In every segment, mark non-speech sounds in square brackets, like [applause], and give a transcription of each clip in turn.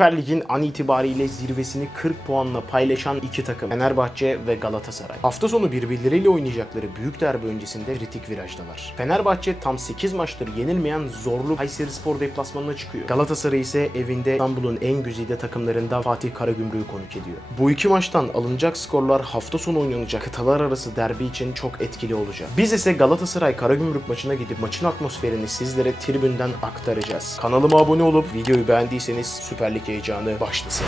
Süper Lig'in an itibariyle zirvesini 40 puanla paylaşan iki takım Fenerbahçe ve Galatasaray. Hafta sonu birbirleriyle oynayacakları büyük derbi öncesinde kritik virajdalar. Fenerbahçe tam 8 maçtır yenilmeyen zorlu Kayserispor deplasmanına çıkıyor. Galatasaray ise evinde İstanbul'un en güzide takımlarından Fatih Karagümrük'ü konuk ediyor. Bu iki maçtan alınacak skorlar hafta sonu oynanacak kıtalar arası derbi için çok etkili olacak. Biz ise Galatasaray Karagümrük maçına gidip maçın atmosferini sizlere tribünden aktaracağız. Kanalıma abone olup videoyu beğendiyseniz Süper Lig heyecanı başlasın.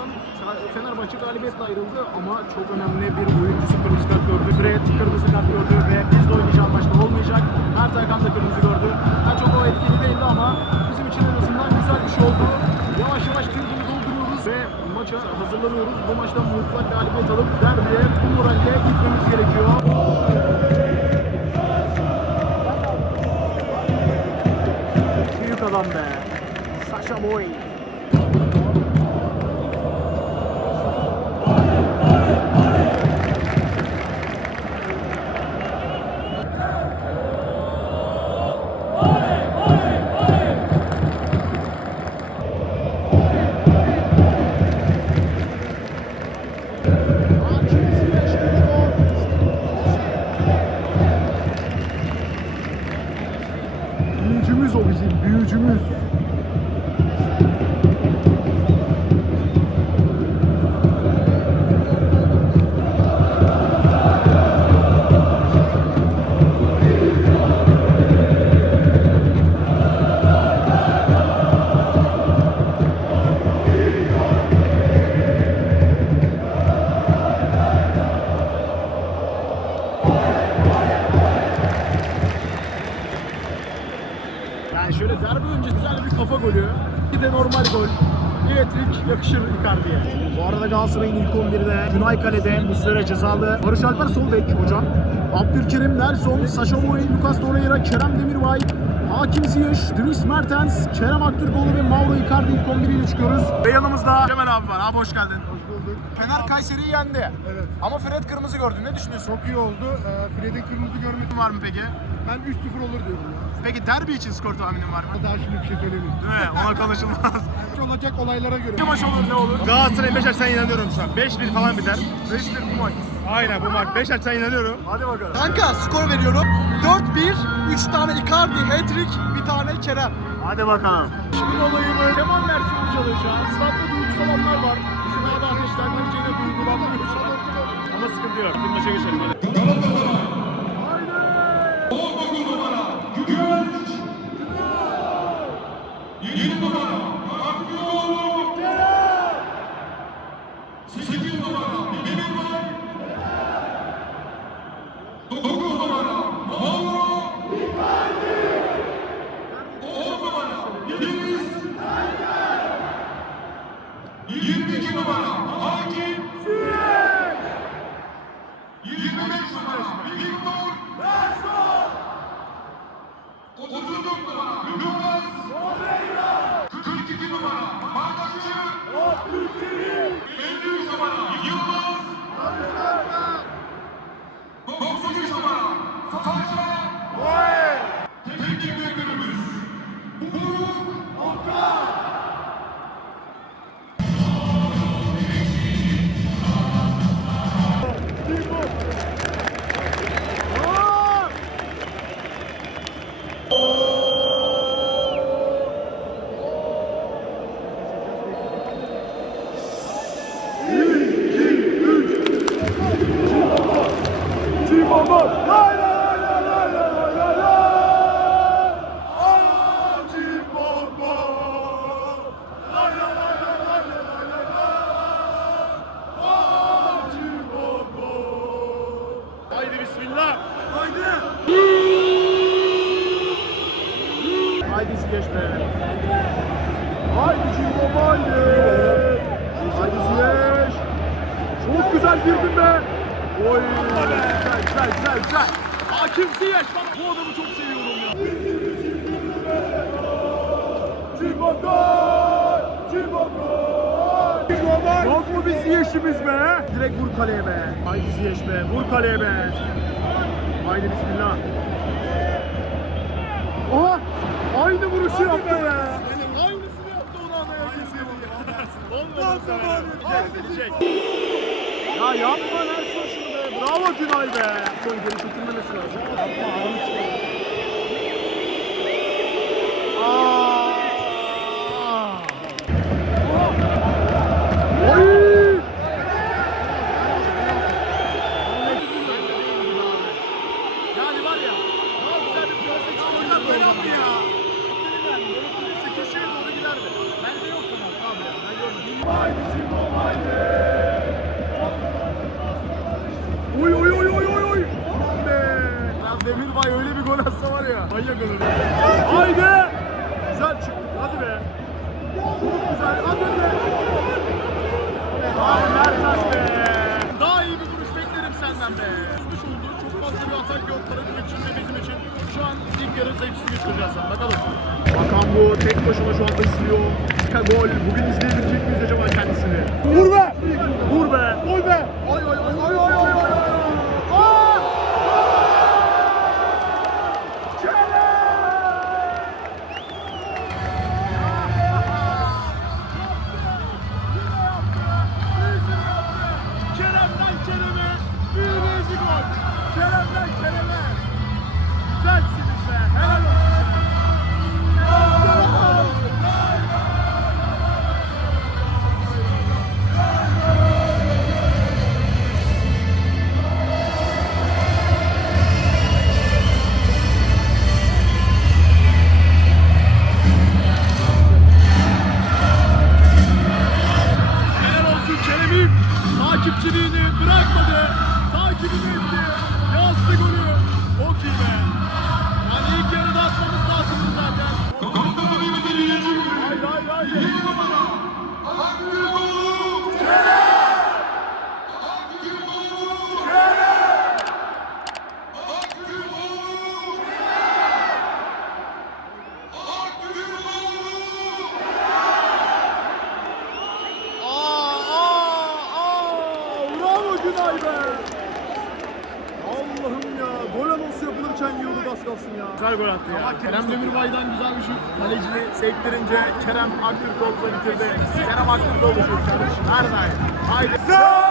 Maçından Fenerbahçe galibiyetle ayrıldı ama çok önemli bir oyuncusu kırmızı kart gördü. Fred kırmızı kart gördü ve biz de oynayacağım maçta olmayacak. Mert Hakan da kırmızı gördü. Ha, çok o etkili değildi ama bizim için en azından güzel bir şey oldu. Yavaş yavaş tribünü dolduruyoruz ve maça hazırlanıyoruz. Bu maçtan mutlak galibiyet alıp derbiye bu moralle gitmemiz gerekiyor. Galatasaray'ın ilk 11'de Günay Kale'de Muslera cezalı. Barış Alper sol bek hocam. Abdülkerim, Nelson, Sasha Boy, Lucas Torreira, Kerem Demirbay, Hakim Ziyech, Dries Mertens, Kerem Aktürkoğlu ve Mauro Icardi ilk 11 ile çıkıyoruz. Ve yanımızda Cemal abi var. Abi hoş geldin. Hoş bulduk. Fener Kayseri'yi yendi. Evet. Ama Fred kırmızı gördü. Ne düşünüyorsun? Çok iyi oldu. Ee, Fred'in kırmızı görmedim. Var mı peki? Ben 3-0 olur diyorum ya. Peki derbi için skor tahminin var mı? Daha şimdi bir şey söylemeyeyim. Değil mi? Ona konuşulmaz. [laughs] Maç olacak olaylara göre. Ne maç olur ne olur? Galatasaray Beşiktaş'tan inanıyorum şu an. 5-1 falan biter. 5-1 bu maç. Aynen bu maç. Beşiktaş'tan inanıyorum. Hadi bakalım. Kanka skor veriyorum. 4-1, 3 tane Icardi, hat-trick, bir tane Kerem. Hadi bakalım. Şunun olayı böyle. Kemal versiyonu çalıyor şu an. Statta duygusal anlar var. Bizi daha da ateşlendireceğine duygulandırıyor şu an. Ama sıkıntı yok. Bir maça geçelim hadi. Haydi bismillah. Haydi Ziyech be. Haydi Cibo haydi. Haydi Ziyech. Çok güzel girdin be. Oy. Güzel güzel güzel güzel. Hakim Ziyech. Bu adamı çok seviyorum ya. Cibakar! Cibakar! Yok mu bir Ziyech'imiz be? Direkt vur kaleye be. Haydi Ziyech be. Vur kaleye be. Haydi bismillah. Aha! Aynı vuruşu yaptı be. Aynısını yaptı onu anaya kesildi. Ya yapma lan şunu be. Bravo Günay be. Son geri çekilmemesi lazım. Yapma ağrını Ya Demirbay öyle bir gol atsa var ya. Manyak olur. Haydi. Güzel çıktı. Hadi be. Çok güzel. Hadi be. Ay Mertas be. Daha iyi bir vuruş beklerim senden be. Üzmüş oldu. Çok fazla bir atak yok. Karagül için de bizim için. Şu an ilk yarı zevksiz geçireceğiz sen. Bakalım. Bakan bu tek başına şu anda. Çıka gol. Bugün izleyebilecek miyiz acaba kendisini? Vur be! Vur yapılırken yiyorduk az kalsın ya. Güzel gol attı ya. Kerem Demirbay'dan güzel bir şut. Kalecini sektirince Kerem Aktürkoğlu'na bitirdi. Kerem Aktürkoğlu şut kardeşim, her daim. Haydi. Ve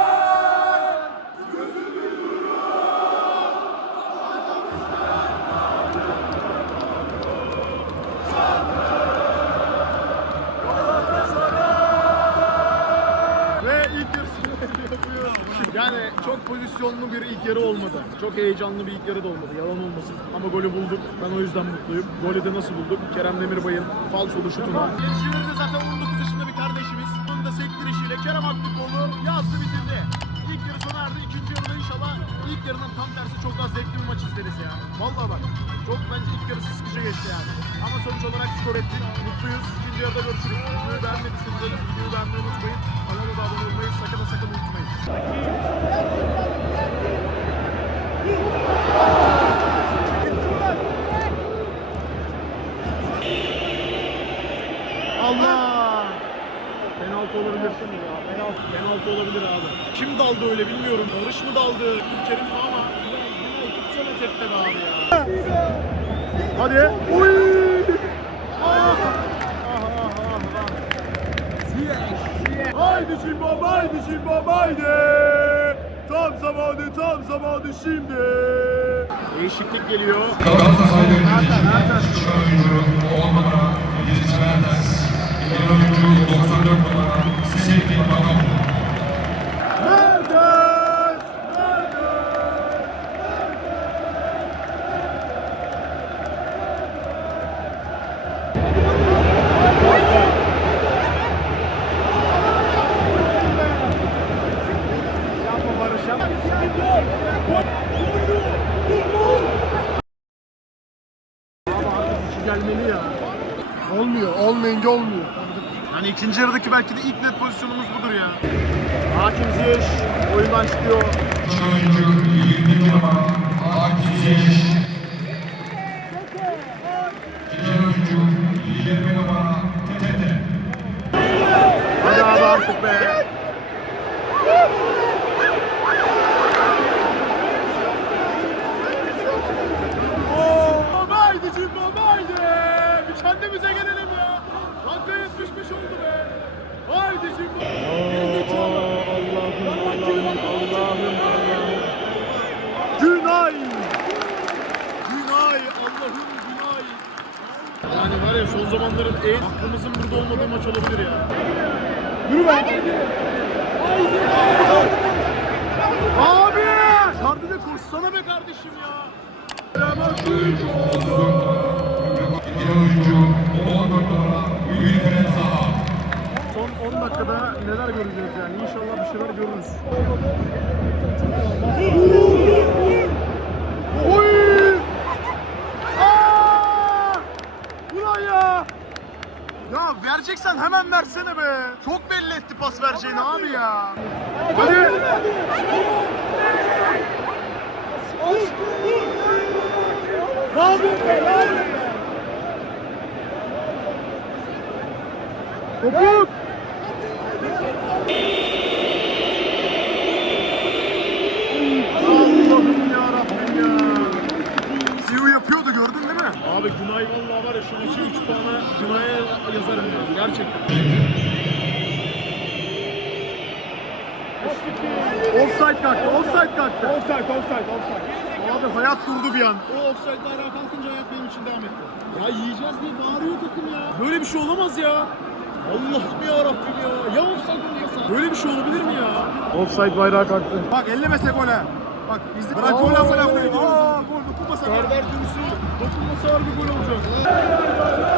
[laughs] Yani çok pozisyonlu bir ilk yarı olmadı. Çok heyecanlı bir ilk yarı da olmadı. Yalan olmasın. Ama golü bulduk. Ben o yüzden mutluyum. Golü de nasıl bulduk? Kerem Demirbay'ın falsolu şutunu. Gelişiminde zaten 19 yaşında bir kardeşimiz. Onun da sektirişiyle Kerem Aktürkoğlu ilk yarının tam tersi çok daha zevkli bir maç izleriz ya. Vallahi bak. Çok bence ilk yarısı sıkıcı geçti yani. Ama sonuç olarak skor ettik. Mutluyuz. İkinci yarıda görüşürüz. Videoyu beğenmediyseniz videoyu beğenmeyi unutmayın. Kanala da abone olmayı sakın sakın unutmayın. Allah! Penaltı olabilir. Penaltı, penaltı olabilir abi. Kim daldı öyle bilmiyorum. Barış mı daldı? Türker'in be abi ya. Hadi. Uy! Haydi Cimbom, haydi Cimbom, haydi! Tam zamanı, tam zamanı şimdi. Değişiklik geliyor. Galatasaray'ın oyuncu olmana yetişemez. Yeni oyuncu 94 numara Seyfi Bakan. Yarıdaki belki de ilk net pozisyonumuz budur ya. Hakim Ziyech oyundan çıkıyor. oyuncu 22 numara Hakim Ziyech. İkinci oyuncu 20 numara Tete. Hadi abi artık be. Baba haydi Cim baba haydi. Bir kendimize gelelim ya. Dakika 75 oldu be. Haydi Cim baba. Allah'ım Allah'ım Allah'ım Allah'ım. Günay. Günay Allah'ım Günay. Yani var ya son zamanların en aklımızın burada olmadığı maç olabilir ya. Yürü be. Abi! Kardile koşsana be kardeşim ya. İkinci oyuncu 14 numara Wilfred Zaha. Son 10 dakikada neler göreceğiz yani. İnşallah bir şeyler görürüz. Oy! Aa! Ulan ya! Ya vereceksen hemen versene be. Çok belli etti pas vereceğini abi ya. Hadi. Yapıyorsun be? Ne yapıyorsun? Topuk! Allah'ım ya Rabbim ya. Ziyo yapıyordu gördün değil mi? Abi Günay vallahi var ya şu maçı 3 puanı Günay'a yazarım ya gerçekten. Offside kalktı, offside kalktı. Offside, offside, offside. Abi hayat durdu bir an. O offside bayrağı kalkınca hayat benim için devam etti. Ya yiyeceğiz diye bağırıyor takım ya. Böyle bir şey olamaz ya. Allah'ım ya Rabbim ya. Ya offside olmasa. Böyle bir şey olabilir mi ya? Offside bayrağı kalktı. Bak ellemese gole. Bak biz bırak gol buraya Aa gol dokunmasa. Serdar Gümüş'ü dokunmasa harbi gol olacak.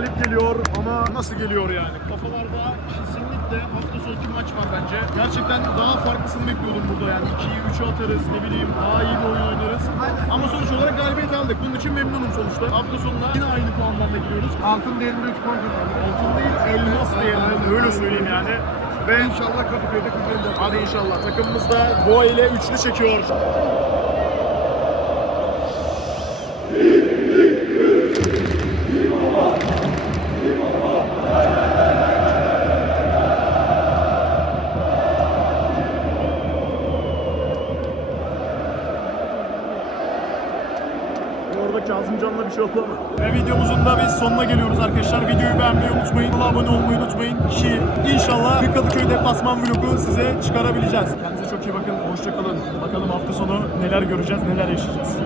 Galip geliyor ama nasıl geliyor yani? Kafalarda kesinlikle hafta sonki maç var bence. Gerçekten daha farklısını bekliyordum burada yani. 2'yi 3'e atarız ne bileyim daha iyi bir oyun oynarız. Ama sonuç olarak galibiyet aldık. Bunun için memnunum sonuçta. Hafta sonuna yine aynı puanlarla giriyoruz. Altın değerinde 3 puan. Altın değil elmas değerinde öyle söyleyeyim yani. Ve İnşallah Kadıköy'de kazanacak. hadi inşallah takımımız da Boğa ile üçlü çekiyor. Orada Kazımcan'la bir şey ama. Ve videomuzun da biz sonuna geliyoruz arkadaşlar. Videoyu beğenmeyi unutmayın. Abone olmayı unutmayın ki inşallah bir Kadıköy deplasman vlogu size çıkarabileceğiz. Kendinize çok iyi bakın. Hoşçakalın. Bakalım hafta sonu neler göreceğiz, neler yaşayacağız.